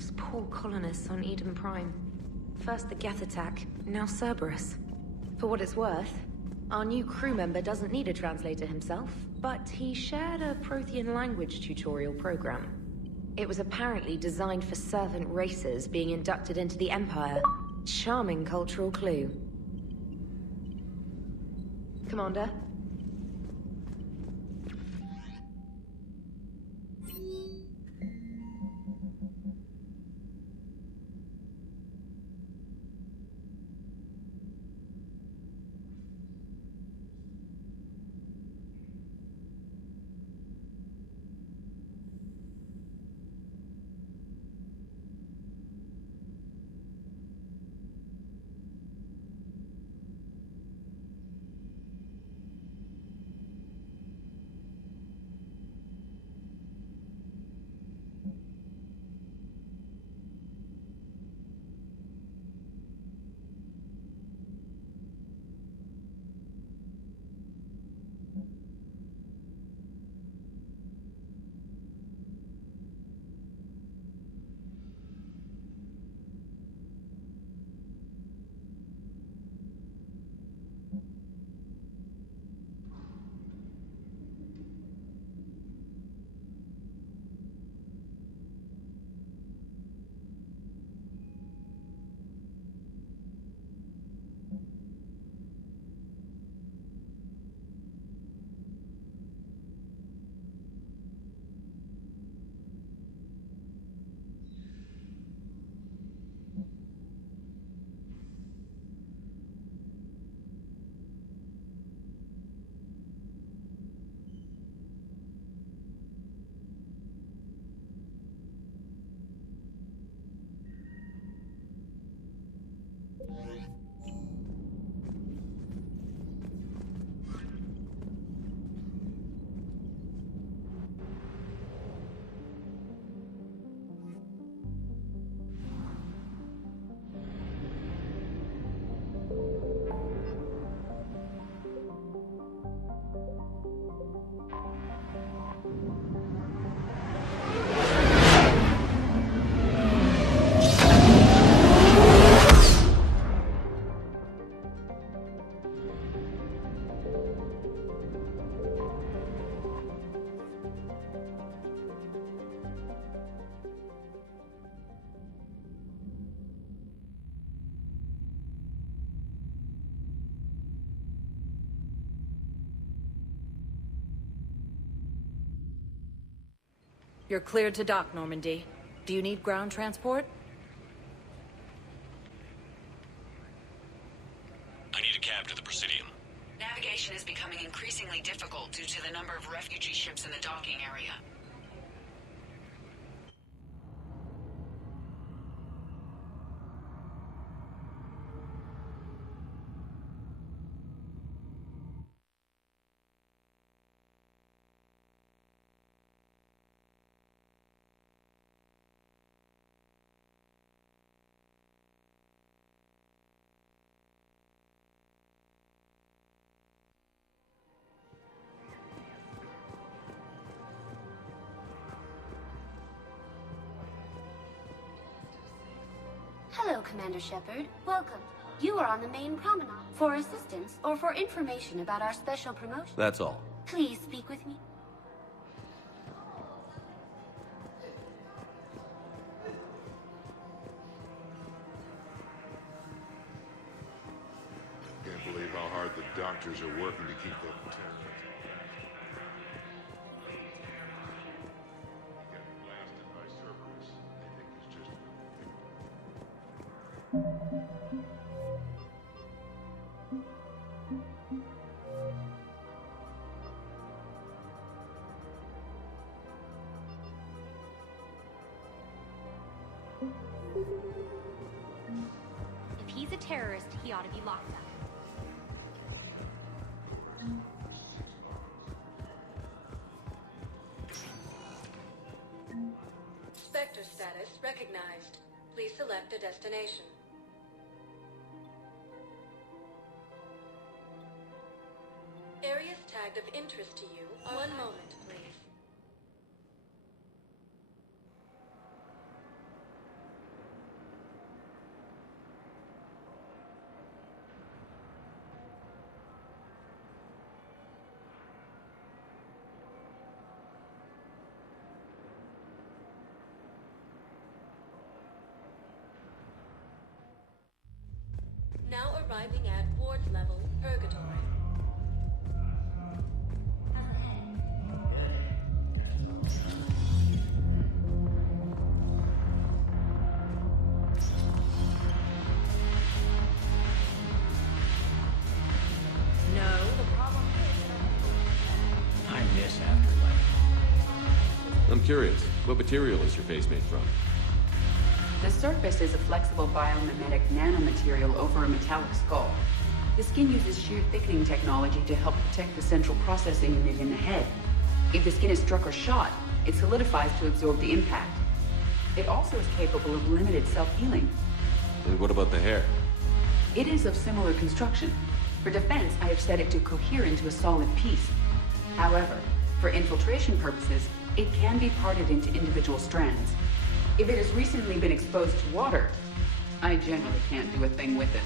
Those poor colonists on Eden Prime. First the Geth attack, now Cerberus. For what it's worth, our new crew member doesn't need a translator himself, but he shared a Prothean language tutorial program. It was apparently designed for servant races being inducted into the Empire. Charming cultural clue. Commander? You're cleared to dock, Normandy. Do you need ground transport? I need a cab to the Presidium. Navigation is becoming increasingly difficult due to the number of refugee ships in the docking area. Hello, Commander Shepard. Welcome. You are on the main promenade. For assistance or for information about our special promotion. That's all. Please speak with me. Can't believe how hard the doctors are working to keep that terror. Getting blasted by Cerberus. They think it's just... If he's a terrorist, he ought to be locked up. Spectre status recognized. Please select a destination. Areas tagged of interest to you. One moment, please. I'm curious. What material is your face made from? The surface is a flexible biomimetic nanomaterial over a metallic skull. The skin uses shear thickening technology to help protect the central processing unit in the head. If the skin is struck or shot, it solidifies to absorb the impact. It also is capable of limited self-healing. And what about the hair? It is of similar construction. For defense, I have set it to cohere into a solid piece. However, for infiltration purposes, it can be parted into individual strands. If it has recently been exposed to water, I generally can't do a thing with it.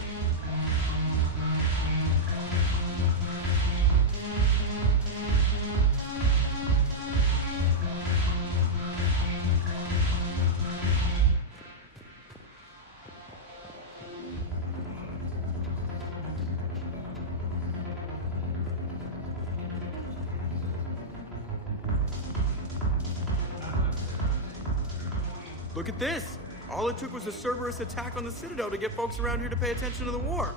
Look at this! All it took was a Cerberus attack on the Citadel to get folks around here to pay attention to the war.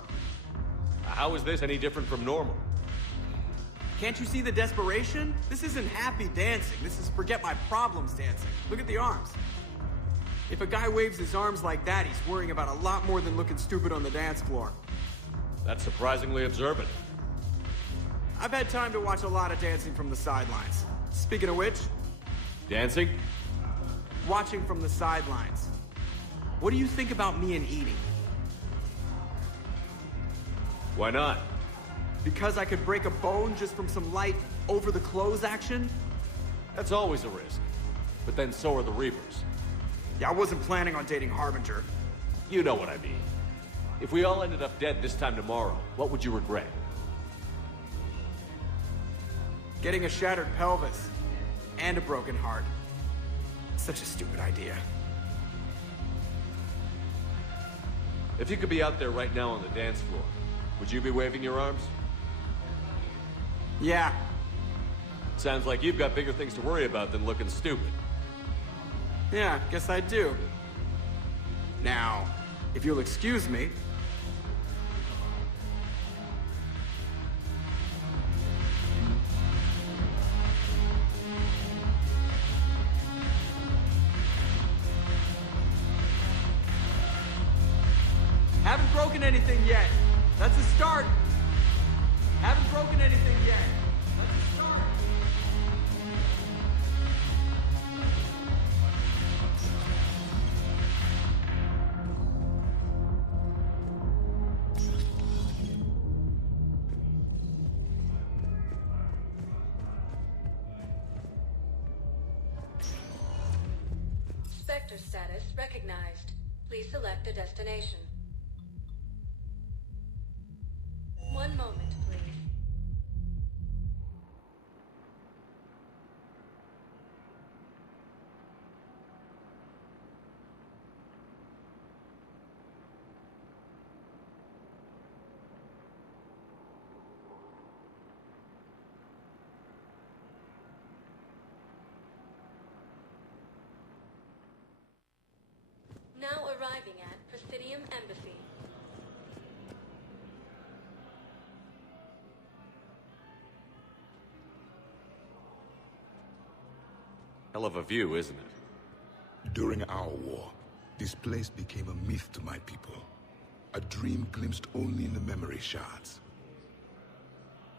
How is this any different from normal? Can't you see the desperation? This isn't happy dancing. This is forget my problems dancing. Look at the arms. If a guy waves his arms like that, he's worrying about a lot more than looking stupid on the dance floor. That's surprisingly observant. I've had time to watch a lot of dancing from the sidelines. Speaking of which... Dancing? Watching from the sidelines. What do you think about me and eating? Why not? Because I could break a bone just from some light over-the-clothes action? That's always a risk. But then so are the Reapers. Yeah, I wasn't planning on dating Harbinger. You know what I mean. If we all ended up dead this time tomorrow, what would you regret? Getting a shattered pelvis. And a broken heart. Such a stupid idea. If you could be out there right now on the dance floor, would you be waving your arms? Yeah. Sounds like you've got bigger things to worry about than looking stupid. Yeah, guess I do. Now, if you'll excuse me... Haven't broken anything yet. That's a start. Haven't broken anything yet. That's a start. Spectre status recognized. Please select a destination. One moment, please. Now arriving at Presidium Embassy. Hell of a view, isn't it? During our war, this place became a myth to my people. A dream glimpsed only in the memory shards.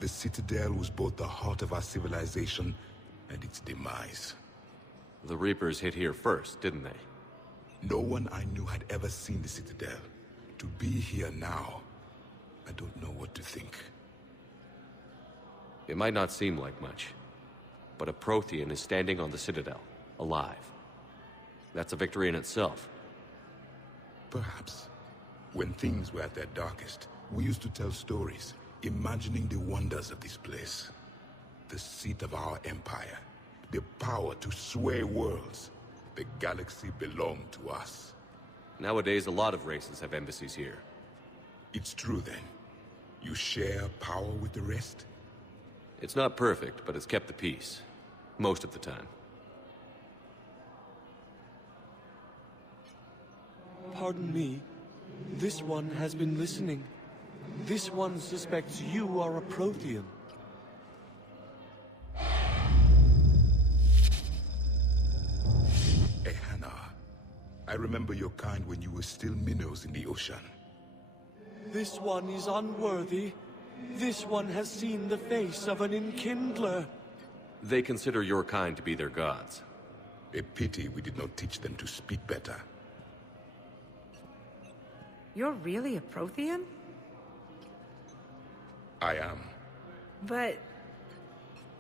The Citadel was both the heart of our civilization and its demise. The Reapers hit here first, didn't they? No one I knew had ever seen the Citadel. To be here now, I don't know what to think. It might not seem like much, but a Prothean is standing on the Citadel, alive. That's a victory in itself. Perhaps. When things were at their darkest, we used to tell stories, imagining the wonders of this place. The seat of our empire, the power to sway worlds. The galaxy belonged to us. Nowadays, a lot of races have embassies here. It's true then. You share power with the rest? It's not perfect, but it's kept the peace. Most of the time. Pardon me. This one has been listening. This one suspects you are a Prothean. I remember your kind when you were still minnows in the ocean. This one is unworthy. This one has seen the face of an enkindler. They consider your kind to be their gods. A pity we did not teach them to speak better. You're really a Prothean? I am. But...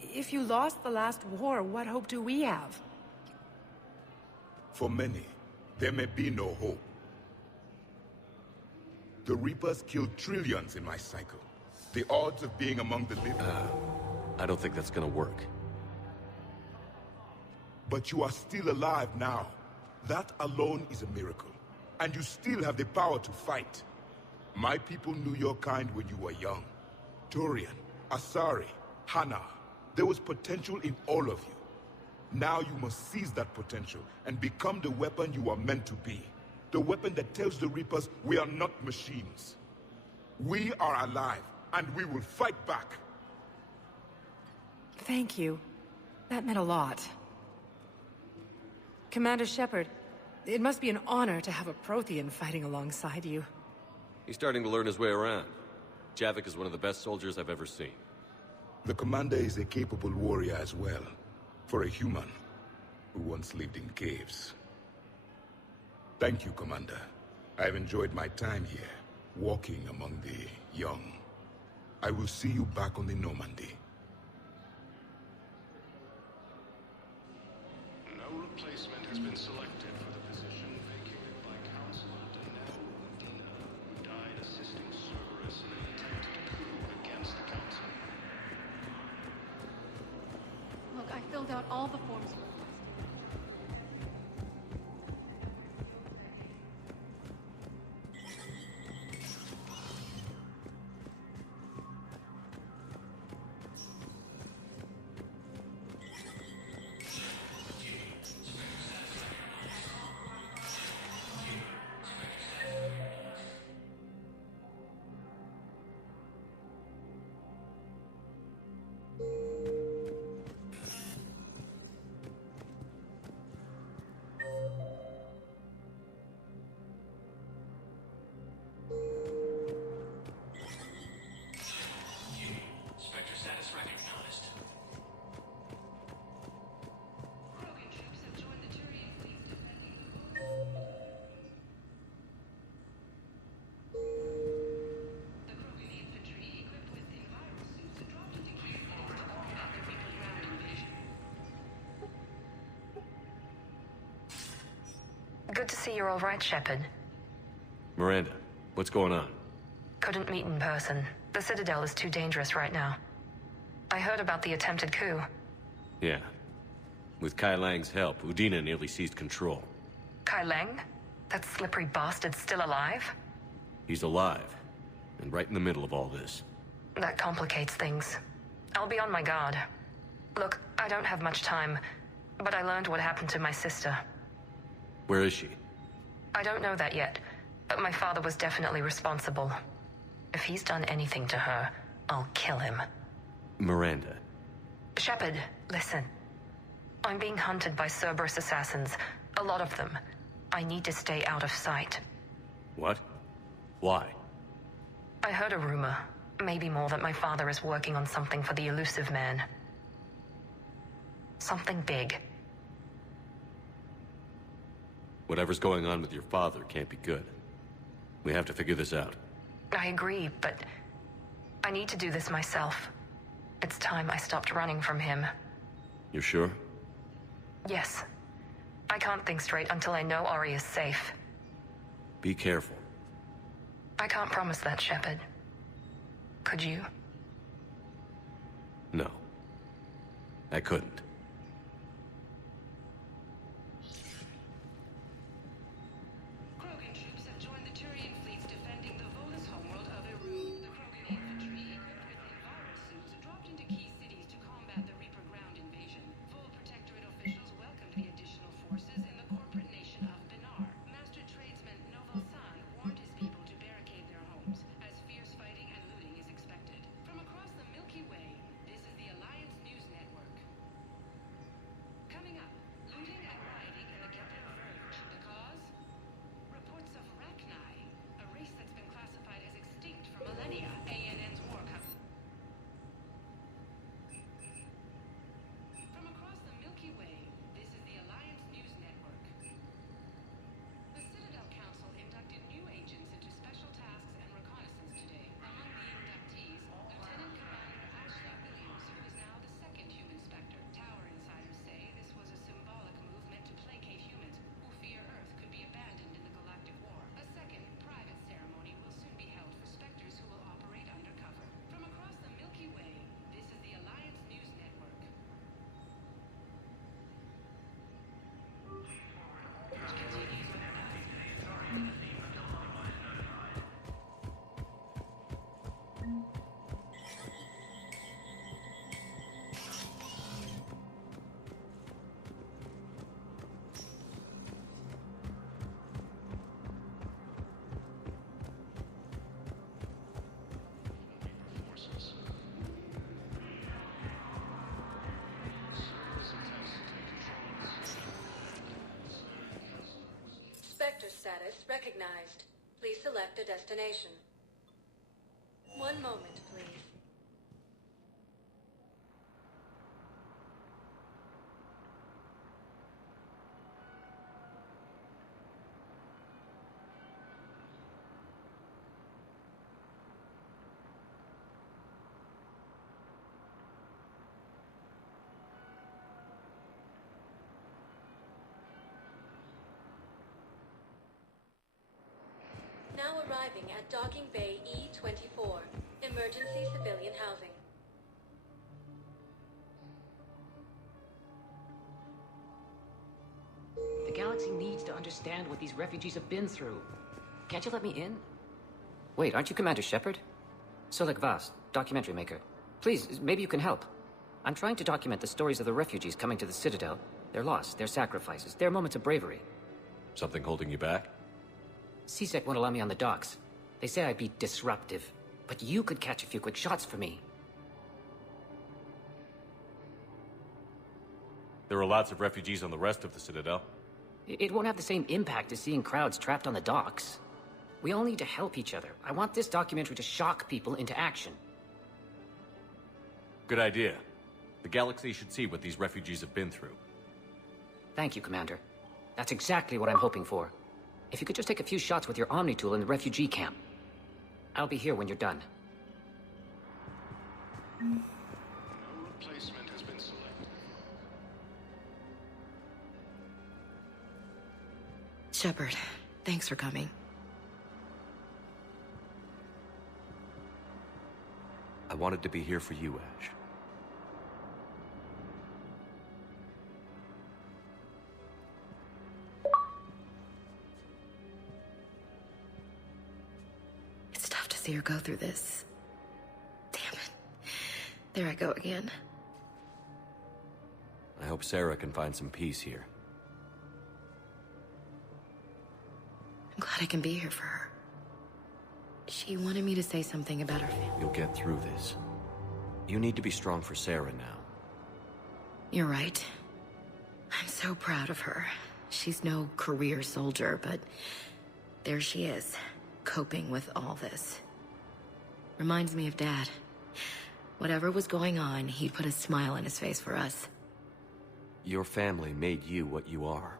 if you lost the last war, what hope do we have? For many, there may be no hope. The Reapers killed trillions in my cycle. The odds of being among the living... I don't think that's gonna work. But you are still alive now. That alone is a miracle. And you still have the power to fight. My people knew your kind when you were young. Turian, Asari, Hana. There was potential in all of you. Now you must seize that potential and become the weapon you are meant to be. The weapon that tells the Reapers we are not machines. We are alive, and we will fight back. Thank you. That meant a lot. Commander Shepard, it must be an honor to have a Prothean fighting alongside you. He's starting to learn his way around. Javik is one of the best soldiers I've ever seen. The commander is a capable warrior as well. For a human who once lived in caves. Thank you, Commander. I've enjoyed my time here, walking among the young. I will see you back on the Normandy. No replacement has been selected for the position vacated by Councilor Denell Medina, who died assisting Cerberus in an attempted coup against the Council. Look, I filled out all the forms you requested. Good to see you're all right, Shepard. Miranda, what's going on? Couldn't meet in person. The Citadel is too dangerous right now. I heard about the attempted coup. Yeah. With Kai Lang's help, Udina nearly seized control. Kai Lang? That slippery bastard's still alive? He's alive, and right in the middle of all this. That complicates things. I'll be on my guard. Look, I don't have much time, but I learned what happened to my sister. Where is she? I don't know that yet, but my father was definitely responsible. If he's done anything to her, I'll kill him. Miranda. Shepard, listen. I'm being hunted by Cerberus assassins. A lot of them. I need to stay out of sight. What? Why? I heard a rumor, maybe more, that my father is working on something for the elusive man. Something big. Whatever's going on with your father can't be good. We have to figure this out. I agree, but I need to do this myself. It's time I stopped running from him. You're sure? Yes. I can't think straight until I know Ori is safe. Be careful. I can't promise that, Shepard. Could you? No. I couldn't. Krogan troops have joined the Turian fleets defending the Volus homeworld of Eru. The Krogan infantry, equipped with Envirus suits, dropped into key cities to combat the Reaper ground invasion. Full Protectorate officials welcomed the additional forces in the corporate nation of Benar. Master tradesman Noval San warned his people to barricade their homes, as fierce fighting and looting is expected. From across the Milky Way, this is the Alliance News Network. status recognized. Please select a destination. One moment, please. Now arriving at Docking Bay E-24, emergency civilian housing. The galaxy needs to understand what these refugees have been through. Can't you let me in? Wait, aren't you Commander Shepard? Solek Vast, documentary maker. Please, maybe you can help. I'm trying to document the stories of the refugees coming to the Citadel. Their loss, their sacrifices, their moments of bravery. Something holding you back? CSEC won't allow me on the docks. They say I'd be disruptive. But you could catch a few quick shots for me. There are lots of refugees on the rest of the Citadel. It won't have the same impact as seeing crowds trapped on the docks. We all need to help each other. I want this documentary to shock people into action. Good idea. The galaxy should see what these refugees have been through. Thank you, Commander. That's exactly what I'm hoping for. If you could just take a few shots with your Omni tool in the refugee camp. I'll be here when you're done. No replacement has been selected. Shepard, thanks for coming. I wanted to be here for you, Ash. It's tough to see her go through this. Damn it. There I go again. I hope Sarah can find some peace here. I'm glad I can be here for her. She wanted me to say something about her family. You'll get through this. You need to be strong for Sarah now. You're right. I'm so proud of her. She's no career soldier, but there she is, coping with all this. Reminds me of Dad. Whatever was going on, he'd put a smile on his face for us. Your family made you what you are.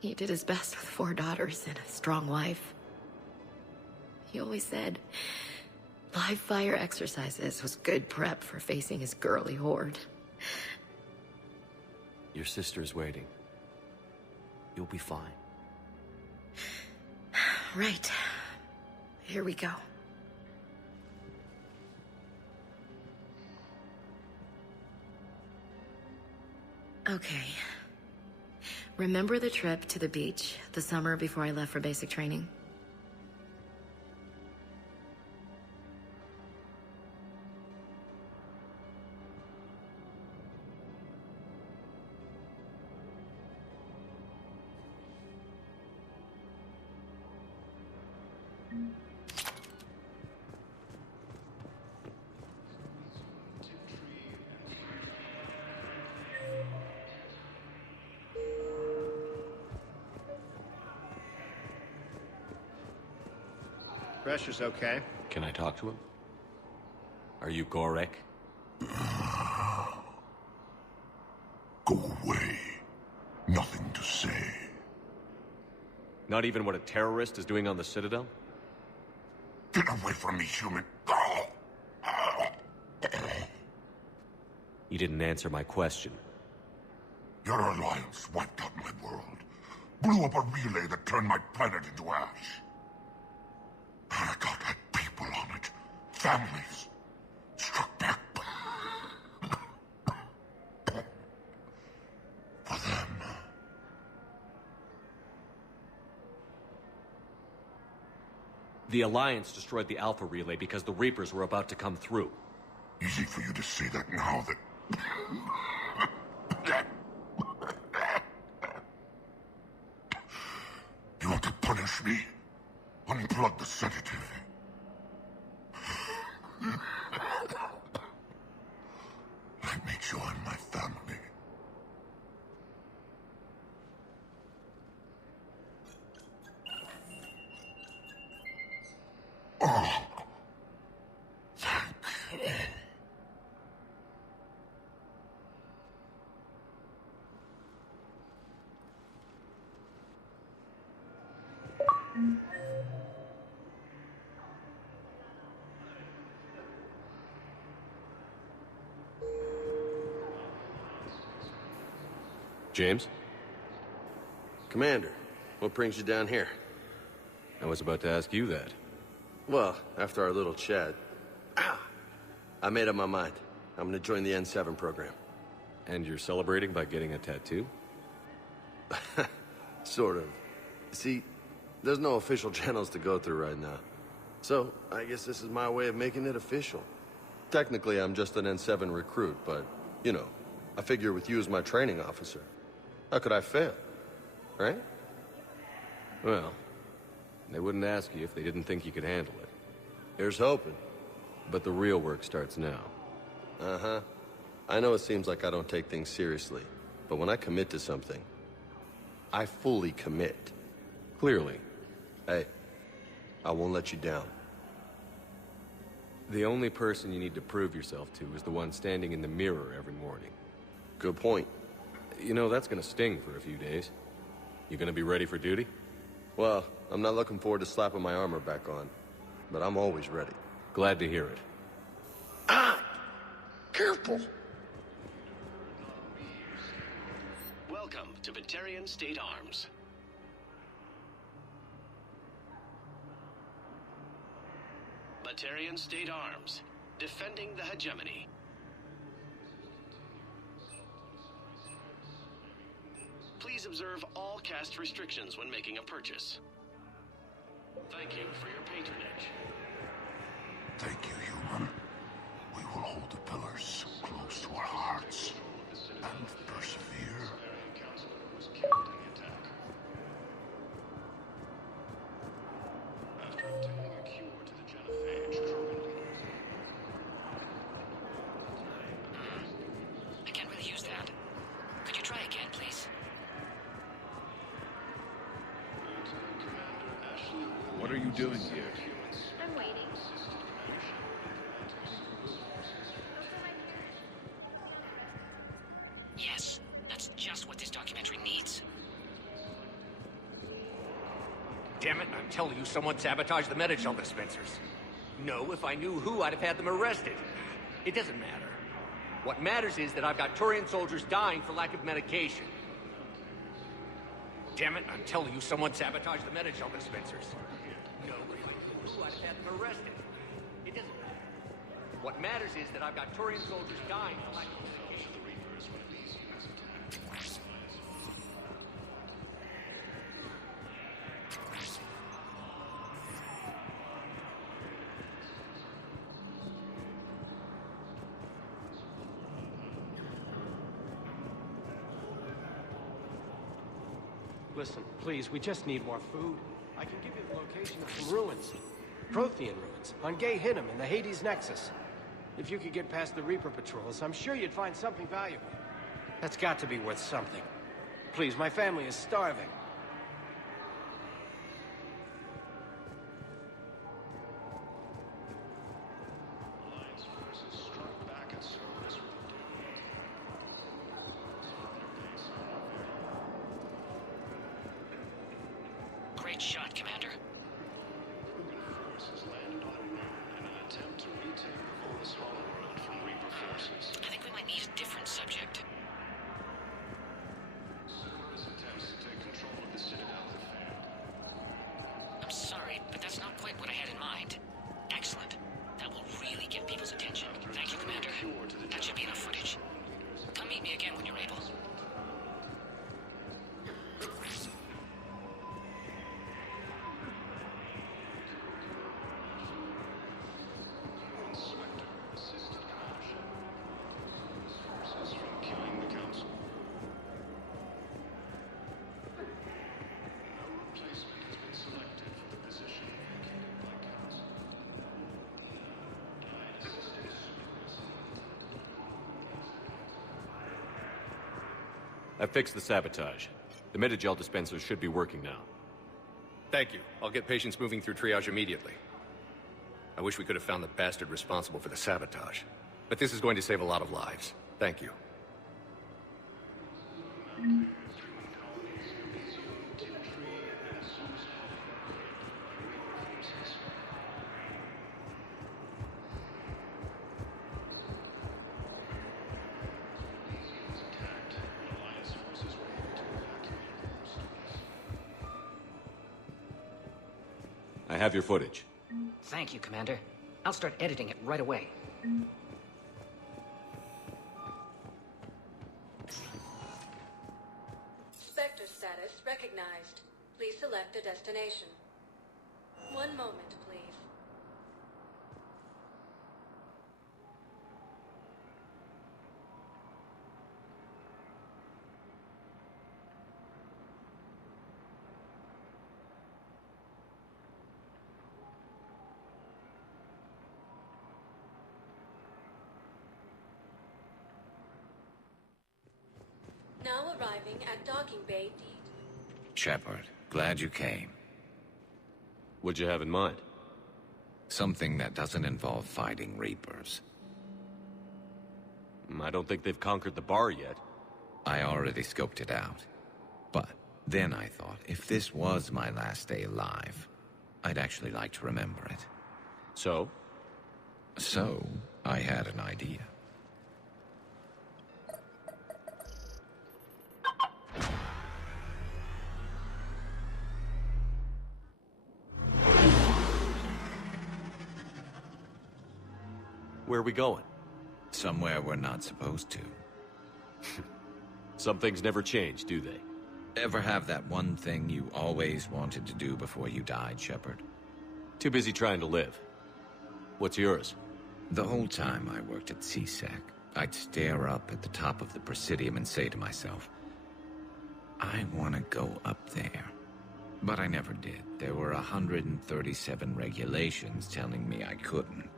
He did his best with 4 daughters and a strong wife. He always said live fire exercises was good prep for facing his girly horde. Your sister's waiting. You'll be fine. Right. Here we go. Okay. Remember the trip to the beach the summer before I left for basic training? Pressure's okay. Can I talk to him? Are you Gorek? Go away. Nothing to say. Not even what a terrorist is doing on the Citadel? Get away from me, human. You didn't answer my question. Your alliance wiped out my world. Blew up a relay that turned my planet into ash. Paragot had people on it. Families. Struck back. For them. The Alliance destroyed the Alpha Relay because the Reapers were about to come through. Easy for you to say that now that... You want to punish me? Unplug the sedative. Let me join my family. James? Commander, what brings you down here? I was about to ask you that. Well, after our little chat, I made up my mind. I'm gonna join the N7 program. And you're celebrating by getting a tattoo? Sort of. See, there's no official channels to go through right now. So, I guess this is my way of making it official. Technically, I'm just an N7 recruit, but, you know, I figure with you as my training officer, how could I fail? Right? Well, they wouldn't ask you if they didn't think you could handle it. Here's hoping. But the real work starts now. Uh-huh. I know it seems like I don't take things seriously, but when I commit to something, I fully commit. Clearly. Hey, I won't let you down. The only person you need to prove yourself to is the one standing in the mirror every morning. Good point. You know, that's gonna sting for a few days. You gonna be ready for duty? Well, I'm not looking forward to slapping my armor back on, but I'm always ready. Glad to hear it. Careful! Welcome to Batarian State Arms. Batarian State Arms, defending the hegemony. Please observe all caste restrictions when making a purchase. Thank you for your patronage. Thank you, human. We will hold the pillars close to our hearts and persevere. After obtaining a cure to the genophage, I can't really use that. Could you try again, please? What are you doing here? I'm waiting. Yes, that's just what this documentary needs. Damn it, I'm telling you, someone sabotaged the Medi-gel dispensers. No, if I knew who, I'd have had them arrested. It doesn't matter. What matters is that I've got Turian soldiers dying for lack of medication. Damn it, I'm telling you, someone sabotaged the Medi-gel dispensers. No, if I knew who, I'd have had them arrested. It doesn't matter. What matters is that I've got Turian soldiers dying for lack of medication. Listen, please, we just need more food. I can give you the location of some ruins. Prothean ruins, on Gay Hinnom in the Hades Nexus. If you could get past the Reaper patrols, I'm sure you'd find something valuable. That's got to be worth something. Please, my family is starving. Alliance forces struck back at Cerberus with a doomed. Great shot, Commander. Krogan forces landed on a rune in an attempt to retake the Volus homeworld from Reaper forces. I think we might need a different subject. Cerberus attempts to take control of the Citadel have failed. I'm sorry, but that's not quite what I had in mind. Excellent. That will really get people's attention. Thank you, Commander. That should be enough footage. Come meet me again when you're able. Inspector assisted Commander Shepard. Forces from killing the Council. No replacement has been selected for the position vacated by Council. Died assisting Cerberus. I fixed the sabotage. The Medi-gel dispensers should be working now. Thank you. I'll get patients moving through triage immediately. I wish we could have found the bastard responsible for the sabotage. But this is going to save a lot of lives. Thank you. I have your footage. Thank you, Commander. I'll start editing it right away. Spectre status recognized. Please select a destination. One moment, please. Now arriving at docking bay D. Shepard, glad you came. What'd you have in mind? Something that doesn't involve fighting Reapers. I don't think they've conquered the bar yet. I already scoped it out. But then I thought, if this was my last day alive, I'd actually like to remember it. So? So, I had an idea. Where are we going? Somewhere we're not supposed to. Some things never change, do they? Ever have that one thing you always wanted to do before you died, Shepard? Too busy trying to live. What's yours? The whole time I worked at CSEC, I'd stare up at the top of the Presidium and say to myself, I want to go up there. But I never did. There were 137 regulations telling me I couldn't.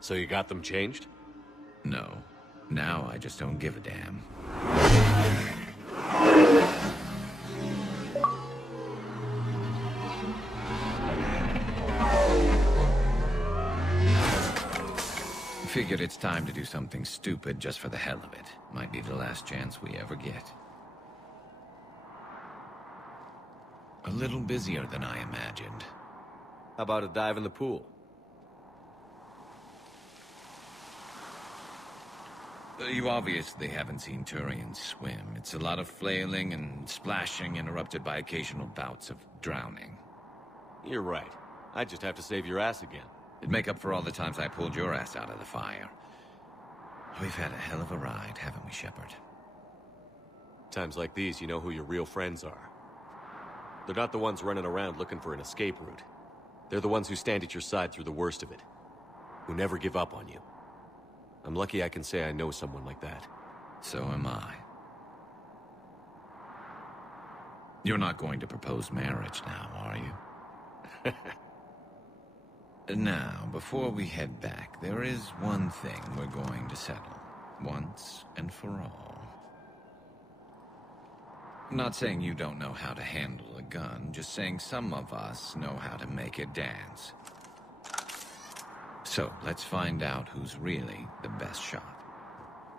So you got them changed? No. Now I just don't give a damn. Figured it's time to do something stupid just for the hell of it. Might be the last chance we ever get. A little busier than I imagined. How about a dive in the pool? You obviously haven't seen Turians swim. It's a lot of flailing and splashing, interrupted by occasional bouts of drowning. You're right. I just have to save your ass again. It'd make up for all the times I pulled your ass out of the fire. We've had a hell of a ride, haven't we, Shepard? Times like these, you know who your real friends are. They're not the ones running around looking for an escape route. They're the ones who stand at your side through the worst of it. Who never give up on you. I'm lucky I can say I know someone like that. So am I. You're not going to propose marriage now, are you? Now, before we head back, there is one thing we're going to settle. Once and for all. I'm not saying you don't know how to handle a gun, just saying some of us know how to make it dance. So, let's find out who's really the best shot.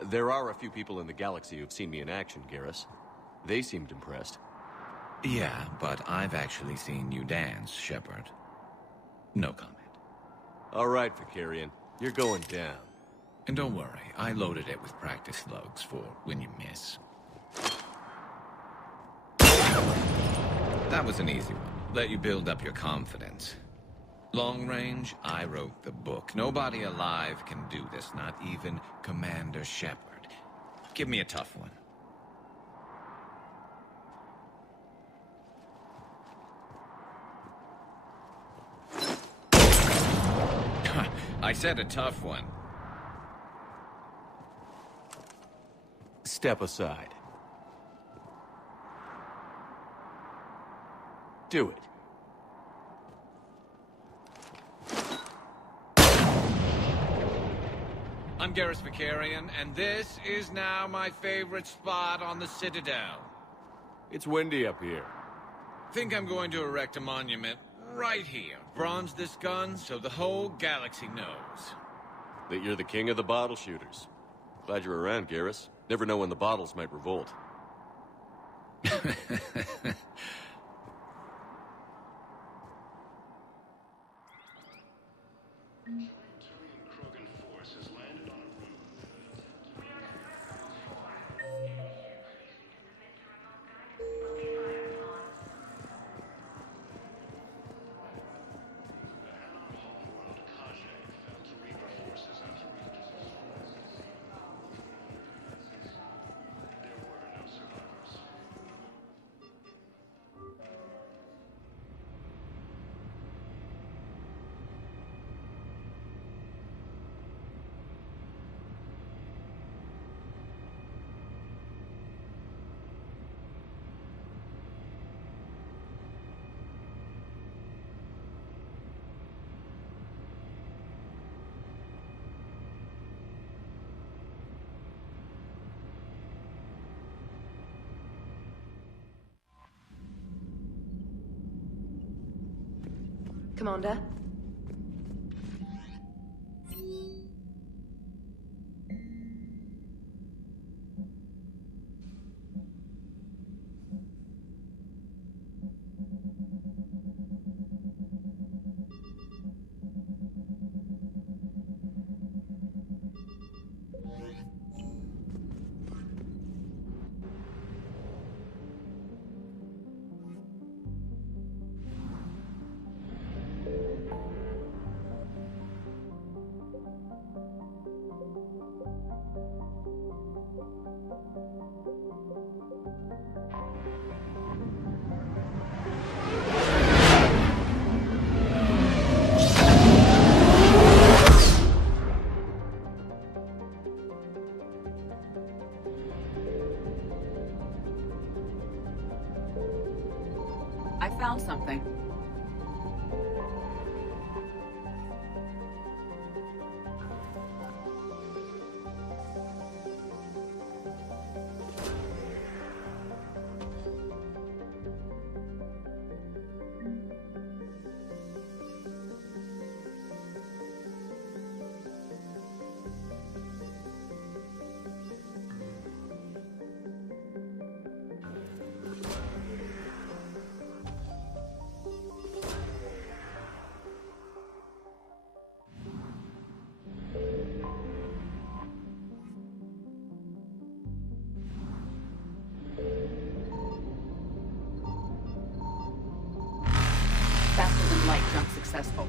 There are a few people in the galaxy who've seen me in action, Garrus. They seemed impressed. Yeah, but I've actually seen you dance, Shepard. No comment. All right, Vicarian. You're going down. And don't worry, I loaded it with practice slugs for when you miss. That was an easy one. Let you build up your confidence. Long range, I wrote the book. Nobody alive can do this, not even Commander Shepard. Give me a tough one. I said a tough one. Step aside. Do it. I'm Garrus Vicarian, and this is now my favorite spot on the Citadel. It's windy up here. Think I'm going to erect a monument right here. Bronze this gun so the whole galaxy knows. That you're the king of the bottle shooters. Glad you're around, Garrus. Never know when the bottles might revolt. Commander? I found something. Faster than light jump successful.